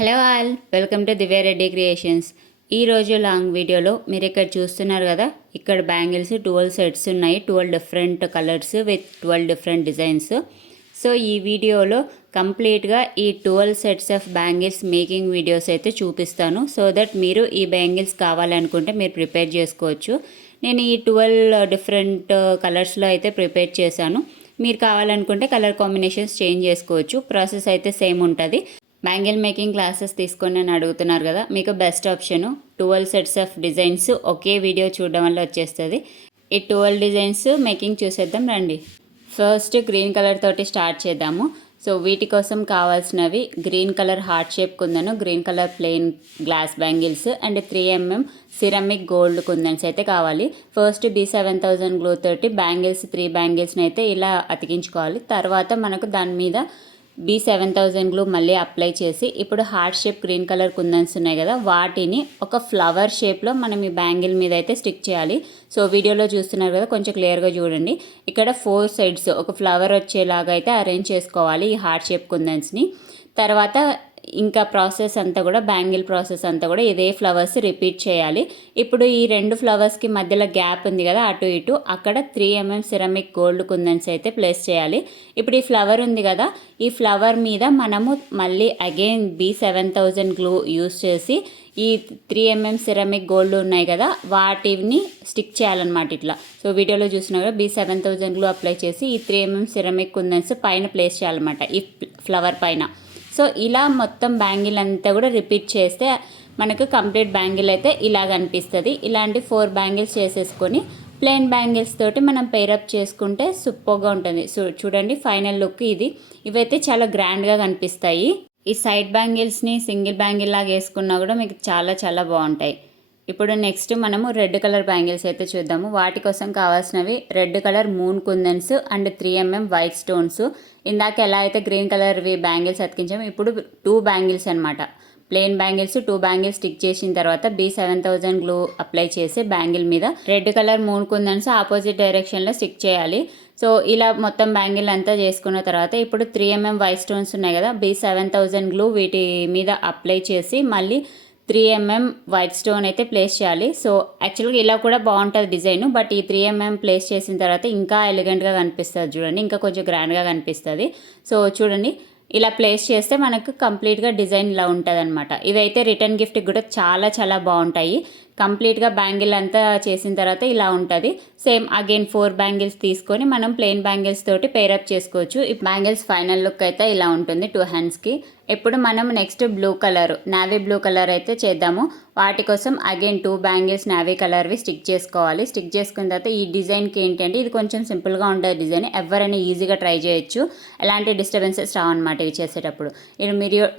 Hello all, welcome to Divya Reddy creations. ఈరోజు long వీడియోలో మీరు ఇక్కడ చూస్తున్నారు కదా, ఇక్కడ బ్యాంగిల్స్ 12 సెట్స్ ఉన్నాయి. 12 different colours with 12 different designs. So ఈ వీడియోలో కంప్లీట్గా ఈ 12 sets of bangles making videos అయితే చూపిస్తాను. సో దట్ మీరు ఈ బ్యాంగిల్స్ కావాలనుకుంటే మీరు ప్రిపేర్ చేసుకోవచ్చు. నేను ఈ 12 డిఫరెంట్ కలర్స్లో అయితే ప్రిపేర్ చేశాను. మీరు కావాలనుకుంటే కలర్ కాంబినేషన్స్ చేంజ్ చేసుకోవచ్చు. ప్రాసెస్ అయితే సేమ్ ఉంటుంది. బ్యాంగిల్ మేకింగ్ క్లాసెస్ తీసుకొని అని అడుగుతున్నారు కదా, మీకు best option 12 sets of designs ఒకే వీడియో చూడడం వల్ల వచ్చేస్తుంది. ఈ 12 డిజైన్స్ మేకింగ్ చూసేద్దాం రండి. ఫస్ట్ గ్రీన్ కలర్ తోటి స్టార్ట్ చేద్దాము. సో వీటి కోసం కావాల్సినవి green colour heart shape kundan, green colour plain glass bangles and 3mm ceramic gold kundans అయితే కావాలి. ఫస్ట్ B7000 గ్లూ తోటి బ్యాంగిల్స్ 3 బ్యాంగిల్స్ని అయితే ఇలా అతికించుకోవాలి. తర్వాత మనకు దాని మీద B7000 గ్లూ మళ్ళీ అప్లై చేసి ఇప్పుడు హార్ట్ షేప్ గ్రీన్ కలర్ కుందన్స్ ఉన్నాయి కదా, వాటిని ఒక ఫ్లవర్ షేప్లో మనం ఈ బ్యాంగిల్ మీద అయితే స్టిక్ చేయాలి. సో వీడియోలో చూస్తున్నారు కదా, కొంచెం క్లియర్గా చూడండి. ఇక్కడ 4 సైడ్స్ ఒక ఫ్లవర్ వచ్చేలాగా అయితే అరేంజ్ చేసుకోవాలి ఈ హార్ట్ షేప్ కుందన్స్ని. తర్వాత ఇంకా ప్రాసెస్ అంతా కూడా బ్యాంగిల్ ప్రాసెస్ అంతా కూడా ఇదే ఫ్లవర్స్ రిపీట్ చేయాలి. ఇప్పుడు ఈ 2 ఫ్లవర్స్కి మధ్యలో గ్యాప్ ఉంది కదా, అటు ఇటు అక్కడ 3mm సిరమిక్ గోల్డ్ కుందన్స్ అయితే ప్లేస్ చేయాలి. ఇప్పుడు ఈ ఫ్లవర్ ఉంది కదా, ఈ ఫ్లవర్ మీద మనము మళ్ళీ అగైన్ B7000 గ్లూ యూస్ చేసి ఈ 3mm సిరమిక్ గోల్డ్ ఉన్నాయి కదా, వాటిని స్టిక్ చేయాలన్నమాట ఇట్లా. సో వీడియోలో చూసినా కూడా B7000 గ్లూ అప్లై చేసి ఈ 3mm సిరమిక్ కుందన్స్ పైన ప్లేస్ చేయాలన్నమాట ఈ ఫ్లవర్ పైన. సో ఇలా మొత్తం బ్యాంగిల్ అంతా కూడా రిపీట్ చేస్తే మనకు కంప్లీట్ బ్యాంగిల్ అయితే ఇలా కనిపిస్తుంది. ఇలాంటి 4 బ్యాంగిల్స్ చేసేసుకొని ప్లెయిన్ బ్యాంగిల్స్ తోటి మనం పేరప్ చేసుకుంటే సూపర్గా ఉంటుంది. సో చూడండి ఫైనల్ లుక్ ఇది. ఇవైతే చాలా గ్రాండ్గా కనిపిస్తాయి. ఈ సైడ్ బ్యాంగిల్స్ని సింగిల్ బ్యాంగిల్ లాగా వేసుకున్నా కూడా మీకు చాలా చాలా బాగుంటాయి. ఇప్పుడు నెక్స్ట్ మనము రెడ్ కలర్ బ్యాంగిల్స్ అయితే చూద్దాము. వాటి కోసం కావాల్సినవి red colour moon kundans and 3mm white stones. ఇందాక ఎలా అయితే గ్రీన్ కలర్వి బ్యాంగిల్స్ అతికించాము, ఇప్పుడు 2 బ్యాంగిల్స్ అనమాట. ప్లెయిన్ బ్యాంగిల్స్ 2 బ్యాంగిల్స్ స్టిక్ చేసిన తర్వాత B7000 గ్లూ అప్లై చేసి బ్యాంగిల్ మీద రెడ్ కలర్ మూన్ కుందన్స్ ఆపోజిట్ డైరెక్షన్లో స్టిక్ చేయాలి. సో ఇలా మొత్తం బ్యాంగిల్ అంతా చేసుకున్న తర్వాత ఇప్పుడు 3mm వైట్ స్టోన్స్ ఉన్నాయి కదా, B7000 గ్లూ వీటి మీద అప్లై చేసి మళ్ళీ 3mm వైట్ స్టోన్ అయితే ప్లేస్ చేయాలి. సో యాక్చువల్గా ఇలా కూడా బాగుంటుంది డిజైన్, బట్ ఈ 3mm ప్లేస్ చేసిన తర్వాత ఇంకా ఎలిగెంట్గా కనిపిస్తుంది చూడండి, ఇంకా కొంచెం గ్రాండ్గా కనిపిస్తుంది. సో చూడండి ఇలా ప్లేస్ చేస్తే మనకు కంప్లీట్గా డిజైన్ ఇలా ఉంటుంది అనమాట. ఇవైతే రిటర్న్ గిఫ్ట్కి కూడా చాలా చాలా బాగుంటాయి. కంప్లీట్గా బ్యాంగిల్ అంతా చేసిన తర్వాత ఇలా ఉంటుంది. సేమ్ అగైన్ 4 బ్యాంగిల్స్ తీసుకొని మనం ప్లెయిన్ బ్యాంగిల్స్ తోటి పేరప్ చేసుకోవచ్చు. ఈ బ్యాంగిల్స్ ఫైనల్ లుక్ అయితే ఇలా ఉంటుంది 2 హ్యాండ్స్కి. ఇప్పుడు మనం next blue colour navy blue colour అయితే చేద్దాము. వాటి కోసం అగైన్ 2 బ్యాంగిల్స్ నావీ కలర్వి స్టిక్ చేసుకోవాలి. స్టిక్ చేసుకున్న తర్వాత ఈ డిజైన్కి ఏంటంటే ఇది కొంచెం సింపుల్గా ఉంటుంది డిజైన్, ఎవరైనా ఈజీగా ట్రై చేయొచ్చు, ఎలాంటి డిస్టర్బెన్సెస్ రావన్నమాట ఇవి చేసేటప్పుడు.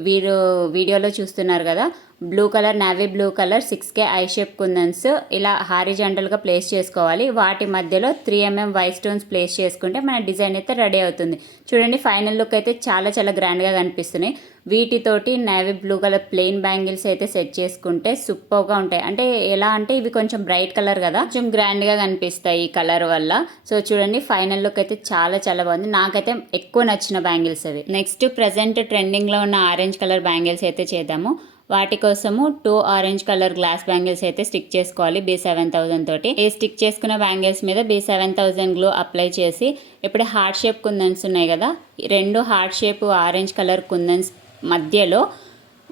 వీరు వీడియోలో చూస్తున్నారు కదా, blue colour navy blue colour 6K eye shape kundans ఇలా హారిజాంటల్గా ప్లేస్ చేసుకోవాలి. వాటి మధ్యలో 3mm వైట్ స్టోన్స్ ప్లేస్ చేసుకుంటే మన డిజైన్ అయితే రెడీ అవుతుంది. చూడండి ఫైనల్ లుక్ అయితే చాలా చాలా గ్రాండ్గా కనిపిస్తున్నాయి. వీటితోటి navy blue colour plain bangles అయితే సెట్ చేసుకుంటే సూపర్గా ఉంటాయి. అంటే ఎలా అంటే ఇవి కొంచెం బ్రైట్ కలర్ కదా, కొంచెం గ్రాండ్గా కనిపిస్తాయి ఈ కలర్ వల్ల. సో చూడండి ఫైనల్ లుక్ అయితే చాలా చాలా బాగుంది. నాకైతే ఎక్కువ నచ్చిన బ్యాంగిల్స్ అవి. నెక్స్ట్ ప్రజెంట్ ట్రెండింగ్లో ఉన్న ఆరెంజ్ కలర్ బ్యాంగిల్స్ అయితే చేద్దాము. వాటి కోసము 2 ఆరెంజ్ కలర్ గ్లాస్ బ్యాంగిల్స్ అయితే స్టిక్ చేసుకోవాలి B7000 తోటి. ఈ స్టిక్ చేసుకున్న బ్యాంగిల్స్ మీద B7000 గ్లూ అప్లై చేసి ఇప్పుడు హార్ట్ షేప్ కుందన్స్ ఉన్నాయి కదా, 2 హార్ట్ షేప్ ఆరెంజ్ కలర్ కుందన్స్ మధ్యలో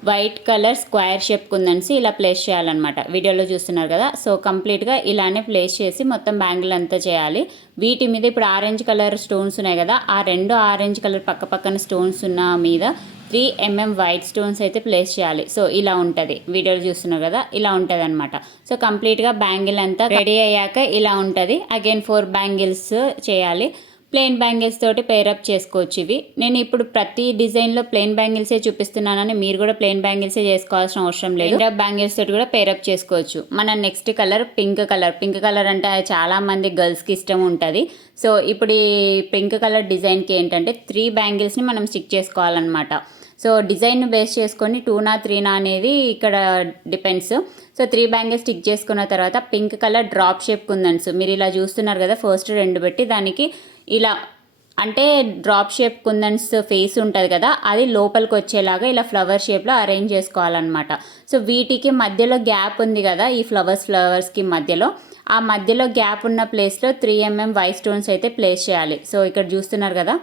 white colour square shape kundans ఇలా ప్లేస్ చేయాలన్నమాట. వీడియోలో చూస్తున్నారు కదా, సో కంప్లీట్గా ఇలానే ప్లేస్ చేసి మొత్తం బ్యాంగిల్ అంతా చేయాలి. వీటి మీద ఇప్పుడు ఆరెంజ్ కలర్ స్టోన్స్ ఉన్నాయి కదా, ఆ 2 ఆరెంజ్ కలర్ పక్క పక్కన స్టోన్స్ ఉన్న మీద 3mm వైట్ స్టోన్స్ అయితే ప్లేస్ చేయాలి. సో ఇలా ఉంటుంది, వీడియోలో చూస్తున్నారు కదా, ఇలా ఉంటుంది అనమాట. సో కంప్లీట్గా బ్యాంగిల్ అంతా రెడీ అయ్యాక ఇలా ఉంటుంది. అగైన్ 4 బ్యాంగిల్స్ చేయాలి. ప్లెయిన్ బ్యాంగిల్స్ తోటి పేరప్ చేసుకోవచ్చు ఇవి. నేను ఇప్పుడు ప్రతి డిజైన్లో ప్లెయిన్ బ్యాంగిల్సే చూపిస్తున్నానని మీరు కూడా ప్లెయిన్ బ్యాంగిల్సే చేసుకోవాల్సిన అవసరం లేదు. బ్యాంగిల్స్ తోటి కూడా పేరప్ చేసుకోవచ్చు. మన next colour pink colour. Pink colour అంటే చాలా మంది గర్ల్స్కి ఇష్టం ఉంటుంది. సో ఇప్పుడు ఈ పింక్ కలర్ డిజైన్కి ఏంటంటే 3 బ్యాంగిల్స్ని మనం స్టిక్ చేసుకోవాలన్నమాట. సో డిజైన్ బేస్ చేసుకొని 2నా 3నా అనేది ఇక్కడ డిపెండ్స్. సో 3 బ్యాంగిల్స్ స్టిక్ చేసుకున్న తర్వాత పింక్ కలర్ డ్రాప్ షేప్ కుందన్స్ మీరు ఇలా చూస్తున్నారు కదా, ఫస్ట్ 2 పెట్టి దానికి ఇలా అంటే డ్రాప్ షేప్ కుందన్స్ ఫేస్ ఉంటుంది కదా, అది లోపలికి వచ్చేలాగా ఇలా ఫ్లవర్ షేప్లో అరేంజ్ చేసుకోవాలన్నమాట. సో వీటికి మధ్యలో గ్యాప్ ఉంది కదా, ఈ ఫ్లవర్స్కి మధ్యలో, ఆ మధ్యలో గ్యాప్ ఉన్న ప్లేస్లో 3mm వైట్ స్టోన్స్ అయితే ప్లేస్ చేయాలి. సో ఇక్కడ చూస్తున్నారు కదా,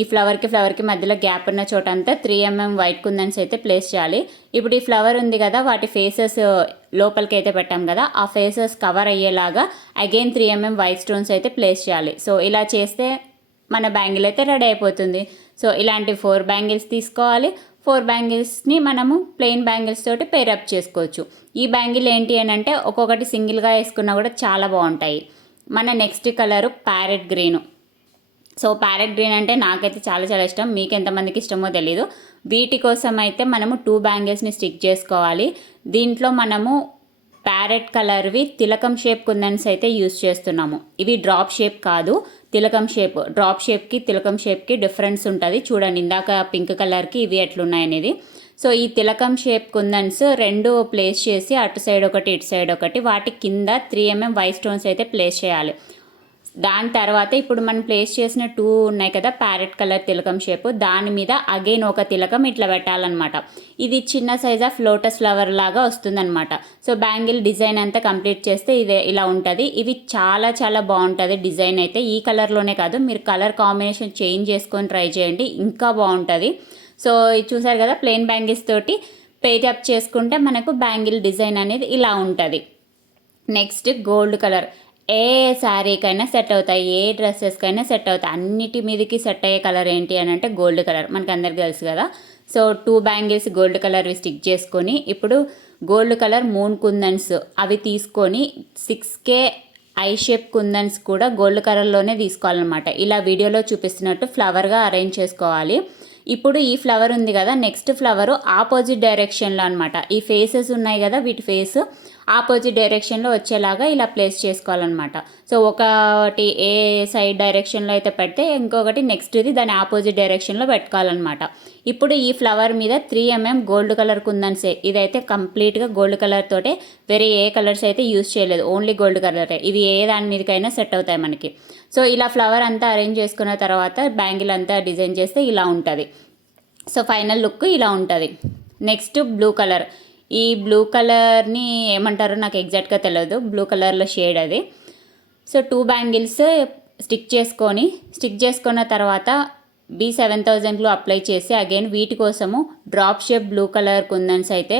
ఈ ఫ్లవర్కి మధ్యలో గ్యాప్ ఉన్న చోట అంతా 3mm వైట్ కుందన్స్ అయితే ప్లేస్ చేయాలి. ఇప్పుడు ఈ ఫ్లవర్ ఉంది కదా, వాటి ఫేసెస్ లోపలికి అయితే పెట్టాం కదా, ఆ ఫేసెస్ కవర్ అయ్యేలాగా అగైన్ 3mm వైట్ స్టోన్స్ అయితే ప్లేస్ చేయాలి. సో ఇలా చేస్తే మన బ్యాంగిల్ అయితే రెడీ అయిపోతుంది. సో ఇలాంటి 4 బ్యాంగిల్స్ తీసుకోవాలి. 4 బ్యాంగిల్స్ని మనము ప్లెయిన్ బ్యాంగిల్స్ తోటి పేరప్ చేసుకోవచ్చు. ఈ బ్యాంగిల్ ఏంటి అని అంటే ఒక్కొక్కటి సింగిల్గా వేసుకున్నా కూడా చాలా బాగుంటాయి. మన next colour parrot green. So parrot green అంటే నాకైతే చాలా ఇష్టం, మీకు ఎంతమందికి ఇష్టమో తెలీదు. వీటి కోసం అయితే మనము 2 బ్యాంగిల్స్ని స్టిక్ చేసుకోవాలి. దీంట్లో మనము ప్యారెట్ కలర్వి తిలకం షేప్ కుందన్స్ అయితే యూస్ చేస్తున్నాము. ఇవి డ్రాప్ షేప్ కాదు, తిలకం షేప్. డ్రాప్ షేప్కి తిలకం షేప్కి డిఫరెన్స్ ఉంటుంది. చూడండి ఇందాక పింక్ కలర్కి ఇవి ఎట్లున్నాయనేది. సో ఈ తిలకం షేప్ కుందన్స్ 2 ప్లేస్ చేసి అటు సైడ్ ఒకటి ఇటు సైడ్ ఒకటి, వాటి కింద 3mm వైట్ స్టోన్స్ అయితే ప్లేస్ చేయాలి. దాని తర్వాత ఇప్పుడు మనం ప్లేస్ చేసిన 2 ఉన్నాయి కదా ప్యారెట్ కలర్ తిలకం షేప్, దాని మీద అగైన్ ఒక తిలకం ఇట్లా పెట్టాలన్నమాట. ఇది చిన్న సైజ్ ఆఫ్ లోటస్ ఫ్లవర్ లాగా వస్తుందన్నమాట. సో బ్యాంగిల్ డిజైన్ అంతా కంప్లీట్ చేస్తే ఇదే ఇలా ఉంటుంది. ఇవి చాలా బాగుంటుంది డిజైన్ అయితే. ఈ కలర్లోనే కాదు, మీరు కలర్ కాంబినేషన్ చేంజ్ చేసుకొని ట్రై చేయండి, ఇంకా బాగుంటుంది. సో ఇది చూసారు కదా, ప్లెయిన్ బ్యాంగిల్స్ తోటి పేటప్ చేసుకుంటే మనకు బ్యాంగిల్ డిజైన్ అనేది ఇలా ఉంటుంది. Next gold colour. ఏ శారీకైనా సెట్ అవుతాయి, ఏ డ్రెస్సెస్కైనా సెట్ అవుతాయి. అన్నిటి మీదకి సెట్ అయ్యే కలర్ ఏంటి అని అంటే గోల్డ్ కలర్, మనకు అందరికి తెలుసు కదా. సో 2 బ్యాంగిల్స్ గోల్డ్ కలర్వి స్టిక్ చేసుకొని ఇప్పుడు గోల్డ్ కలర్ మూన్ కుందన్స్ అవి తీసుకొని 6K ఐ షేప్ కుందన్స్ కూడా గోల్డ్ కలర్లోనే తీసుకోవాలన్నమాట. ఇలా వీడియోలో చూపిస్తున్నట్టు ఫ్లవర్గా అరేంజ్ చేసుకోవాలి. ఇప్పుడు ఈ ఫ్లవర్ ఉంది కదా, నెక్స్ట్ ఫ్లవరు ఆపోజిట్ డైరెక్షన్లో అనమాట. ఈ ఫేసెస్ ఉన్నాయి కదా, వీటి ఫేస్ ఆపోజిట్ డైరెక్షన్లో వచ్చేలాగా ఇలా ప్లేస్ చేసుకోవాలన్నమాట. సో ఒకటి ఏ సైడ్ డైరెక్షన్లో అయితే పెడితే ఇంకొకటి నెక్స్ట్ది దాని ఆపోజిట్ డైరెక్షన్లో పెట్టుకోవాలన్నమాట. ఇప్పుడు ఈ ఫ్లవర్ మీద 3mm గోల్డ్ కలర్ కుందన్సే. ఇదైతే కంప్లీట్గా గోల్డ్ కలర్ తోటే, వేరే ఏ కలర్స్ అయితే యూజ్ చేయలేదు, ఓన్లీ గోల్డ్ కలరే. ఇవి ఏ దాని మీదకైనా సెట్ అవుతాయి మనకి. సో ఇలా ఫ్లవర్ అంతా అరేంజ్ చేసుకున్న తర్వాత బ్యాంగిల్ అంతా డిజైన్ చేస్తే ఇలా ఉంటుంది. సో ఫైనల్ లుక్ ఇలా ఉంటుంది. Next blue colour. ఈ బ్లూ కలర్ని ఏమంటారో నాకు ఎగ్జాక్ట్గా తెలియదు, బ్లూ కలర్లో షేడ్ అది. సో 2 బ్యాంగిల్స్ స్టిక్ చేసుకున్న తర్వాత B7000 అప్లై చేసి అగైన్ వీటి కోసము డ్రాప్ షేప్ బ్లూ కలర్ కుందన్స్ అయితే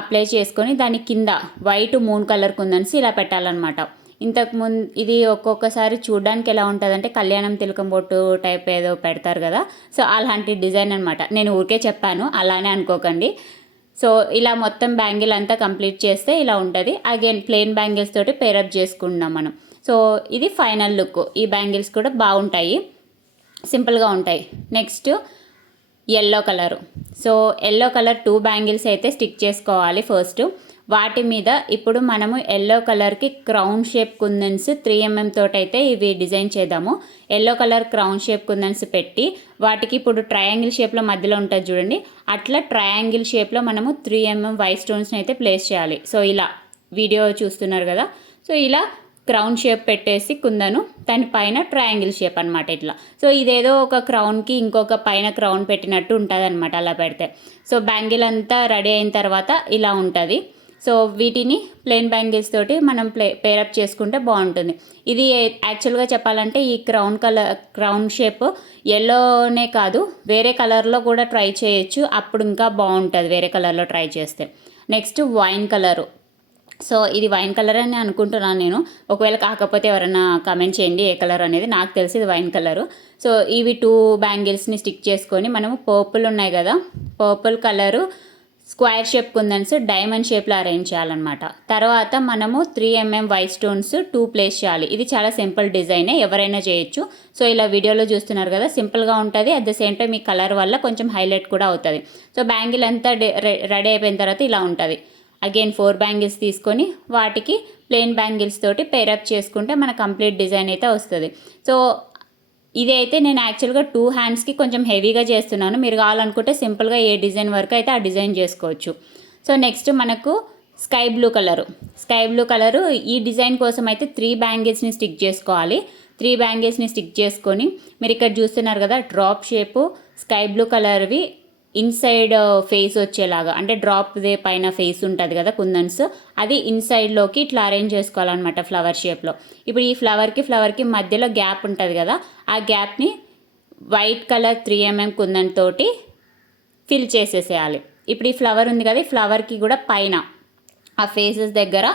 అప్లై చేసుకొని దాని కింద వైట్ మూన్ కలర్ కుందన్స్ ఇలా పెట్టాలన్నమాట. ఇంతకుముందు ఇది ఒక్కొక్కసారి చూడడానికి ఎలా ఉంటుందంటే కళ్యాణం తిలకం బొట్టు టైప్ ఏదో పెడతారు కదా, సో అలాంటి డిజైన్ అనమాట. నేను ఊరికే చెప్పాను, అలానే అనుకోకండి. సో ఇలా మొత్తం బ్యాంగిల్ అంతా కంప్లీట్ చేస్తే ఇలా ఉంటుంది. అగైన్ ప్లెయిన్ బ్యాంగిల్స్ తోటి పేరప్ చేసుకుంటున్నాం మనం. సో ఇది ఫైనల్ లుక్. ఈ బ్యాంగిల్స్ కూడా బాగుంటాయి, సింపుల్గా ఉంటాయి. Next yellow colour. So yellow colour 2 bangles అయితే స్టిక్ చేసుకోవాలి ఫస్ట్. వాటి మీద ఇప్పుడు మనము ఎల్లో కలర్కి క్రౌన్ షేప్ కుందన్స్ 3mm తోటైతే ఇవి డిజైన్ చేద్దాము. ఎల్లో కలర్ క్రౌన్ షేప్ కుందన్స్ పెట్టి వాటికి ఇప్పుడు ట్రయాంగిల్ షేప్లో మధ్యలో ఉంటుంది చూడండి, అట్లా ట్రయాంగిల్ షేప్లో మనము 3mm వైట్ స్టోన్స్ని అయితే ప్లేస్ చేయాలి. సో ఇలా వీడియో చూస్తున్నారు కదా, సో ఇలా క్రౌన్ షేప్ పెట్టేసి కుందను, దానిపైన ట్రయాంగిల్ షేప్ అనమాట ఇట్లా. సో ఇదేదో ఒక క్రౌన్కి ఇంకొక పైన క్రౌన్ పెట్టినట్టు ఉంటుంది అనమాట అలా పెడితే. సో బ్యాంగిల్ అంతా రెడీ అయిన తర్వాత ఇలా ఉంటుంది. సో వీటిని ప్లెయిన్ బ్యాంగిల్స్ తోటి మనం పేరప్ చేసుకుంటే బాగుంటుంది. ఇది యాక్చువల్గా చెప్పాలంటే ఈ క్రౌన్ షేప్ ఎల్లోనే కాదు వేరే కలర్లో కూడా ట్రై చేయొచ్చు, అప్పుడు ఇంకా బాగుంటుంది వేరే కలర్లో ట్రై చేస్తే. Next wine colour. సో ఇది వైన్ కలర్ అని అనుకుంటున్నాను నేను, ఒకవేళ కాకపోతే ఎవరైనా కామెంట్ చేయండి ఏ కలర్ అనేది. నాకు తెలిసి ఇది వైన్ కలరు. సో ఇవి 2 బ్యాంగిల్స్ని స్టిక్ చేసుకొని మనము పర్పుల్ ఉన్నాయి కదా, పర్పుల్ కలరు స్క్వేర్ షేప్ కుందన్స్ డైమండ్ షేప్లో అరేంజ్ చేయాలన్నమాట. తర్వాత మనము 3mm వైట్ స్టోన్స్ 2 ప్లేస్ చేయాలి. ఇది చాలా సింపుల్ డిజైనే, ఎవరైనా చేయొచ్చు. సో ఇలా వీడియోలో చూస్తున్నారు కదా, సింపుల్గా ఉంటుంది. అట్ ద సేమ్ టైం ఈ కలర్ వల్ల కొంచెం హైలైట్ కూడా అవుతుంది. సో బ్యాంగిల్ అంతా రెడీ అయిపోయిన తర్వాత ఇలా ఉంటుంది. అగైన్ 4 బ్యాంగిల్స్ తీసుకొని వాటికి ప్లెయిన్ బ్యాంగిల్స్ తోటి పేరప్ చేసుకుంటే మన కంప్లీట్ డిజైన్ అయితే వస్తుంది. సో ఇది అయితే నేను యాక్చువల్గా 2 హ్యాండ్స్కి కొంచెం హెవీగా చేస్తున్నాను. మీరు కావాలనుకుంటే సింపుల్గా ఏ డిజైన్ వరకు అయితే ఆ డిజైన్ చేసుకోవచ్చు. సో నెక్స్ట్ మనకు స్కై బ్లూ కలరు. ఈ డిజైన్ కోసం అయితే 3 బ్యాంగిల్స్ని స్టిక్ చేసుకోవాలి. 3 బ్యాంగిల్స్ని స్టిక్ చేసుకొని మీరు ఇక్కడ చూస్తున్నారు కదా డ్రాప్ షేపు స్కై బ్లూ కలర్వి ఇన్సైడ్ ఫేస్ వచ్చేలాగా, అంటే డ్రాప్ పైన ఫేస్ ఉంటుంది కదా కుందన్స్, అది ఇన్సైడ్లోకి ఇట్లా అరేంజ్ చేసుకోవాలన్నమాట ఫ్లవర్ షేప్లో. ఇప్పుడు ఈ ఫ్లవర్కి మధ్యలో గ్యాప్ ఉంటుంది కదా, ఆ గ్యాప్ని వైట్ కలర్ 3mm కుందన్ తోటి ఫిల్ చేసేసేయాలి. ఇప్పుడు ఈ ఫ్లవర్ ఉంది కదా, ఈ ఫ్లవర్కి కూడా పైన ఆ ఫేసెస్ దగ్గర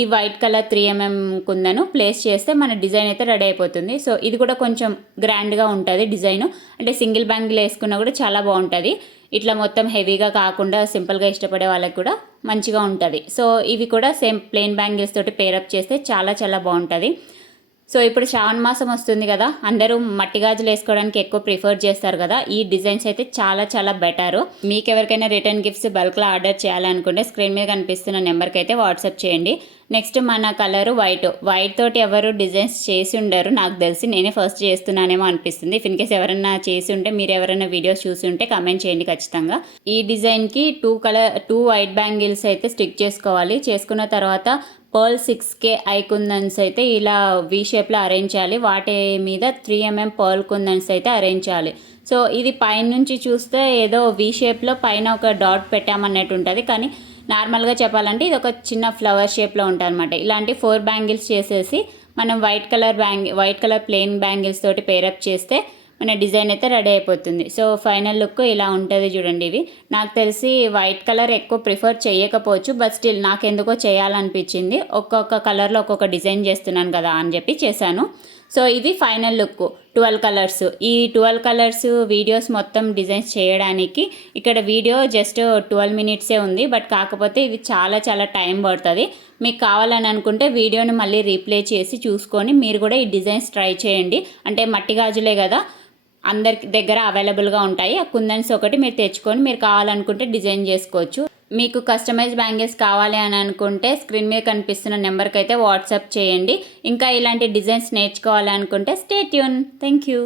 ఈ వైట్ కలర్ 3mm కుందను ప్లేస్ చేస్తే మన డిజైన్ అయితే రెడీ అయిపోతుంది. సో ఇది కూడా కొంచెం గ్రాండ్గా ఉంటుంది డిజైన్, అంటే సింగిల్ బ్యాంగిల్ వేసుకున్నా కూడా చాలా బాగుంటుంది. ఇట్లా మొత్తం హెవీగా కాకుండా సింపుల్గా ఇష్టపడే వాళ్ళకి కూడా మంచిగా ఉంటుంది. సో ఇవి కూడా సేమ్ ప్లెయిన్ బ్యాంగిల్స్ తోటి పేరప్ చేస్తే చాలా చాలా బాగుంటుంది. సో ఇప్పుడు శ్రావణ మాసం వస్తుంది కదా, అందరూ మట్టి గాజులు వేసుకోవడానికి ఎక్కువ ప్రిఫర్ చేస్తారు కదా, ఈ డిజైన్స్ అయితే చాలా చాలా బెటరు. మీకు ఎవరికైనా రిటర్న్ గిఫ్ట్స్ బల్క్లో ఆర్డర్ చేయాలనుకుంటే స్క్రీన్ మీద కనిపిస్తున్న నెంబర్కి అయితే వాట్సాప్ చేయండి. నెక్స్ట్ మన కలరు వైట్ తోటి ఎవరు డిజైన్స్ చేసి ఉండరు నాకు తెలిసి, నేనే ఫస్ట్ చేస్తున్నానేమో అనిపిస్తుంది. ఇఫ్ ఇన్ కేస్ ఎవరైనా చేసి ఉంటే, మీరు ఎవరైనా వీడియోస్ చూసి ఉంటే కమెంట్ చేయండి ఖచ్చితంగా. ఈ డిజైన్కి 2 వైట్ బ్యాంగిల్స్ అయితే స్టిక్ చేసుకోవాలి. చేసుకున్న తర్వాత పర్ల్ 6K ఐ కుందన్స్ అయితే ఇలా వీ షేప్లో అరేంజ్ చేయాలి. వాటి మీద 3mm పర్ల్ కుందన్స్ అయితే అరేంజ్ చేయాలి. సో ఇది పైనుంచి చూస్తే ఏదో వీ షేప్లో పైన ఒక డాట్ పెట్టామన్నట్టు ఉంటుంది, కానీ నార్మల్గా చెప్పాలంటే ఇది ఒక చిన్న ఫ్లవర్ షేప్లో ఉంటుంది అనమాట. ఇలాంటి 4 బ్యాంగిల్స్ చేసేసి మనం వైట్ కలర్ ప్లెయిన్ బ్యాంగిల్స్ తోటి పేరప్ చేస్తే మన డిజైన్ అయితే రెడీ అయిపోతుంది. సో ఫైనల్ లుక్ ఇలా ఉంటుంది చూడండి. ఇవి నాకు తెలిసి వైట్ కలర్ ఎక్కువ ప్రిఫర్ చేయకపోవచ్చు, బట్ స్టిల్ నాకు ఎందుకో చేయాలనిపించింది. ఒక్కొక్క కలర్లో ఒక్కొక్క డిజైన్ చేస్తున్నాను కదా అని చెప్పి చేశాను. సో ఇది ఫైనల్ లుక్ 12 కలర్స్. ఈ 12 కలర్స్ వీడియోస్ మొత్తం డిజైన్స్ చేయడానికి ఇక్కడ వీడియో జస్ట్ 12 మినిట్సే ఉంది, బట్ కాకపోతే ఇది చాలా చాలా టైం పడుతుంది. మీకు కావాలని అనుకుంటే వీడియోని మళ్ళీ రీప్లే చేసి చూసుకొని మీరు కూడా ఈ డిజైన్స్ ట్రై చేయండి. అంటే మట్టి గాజులే కదా, అందరి దగ్గర అవైలబుల్గా ఉంటాయి. ఆ కుందన్స్ ఒకటి మీరు తెచ్చుకొని మీరు కావాలనుకుంటే డిజైన్ చేసుకోవచ్చు. మీకు కస్టమైజ్ బ్యాంగిల్స్ కావాలి అని అనుకుంటే స్క్రీన్ మీద కనిపిస్తున్న నెంబర్కి అయితే వాట్సాప్ చేయండి. ఇంకా ఇలాంటి డిజైన్స్ నేర్చుకోవాలి అనుకుంటే స్టే ట్యూన్. Thank you.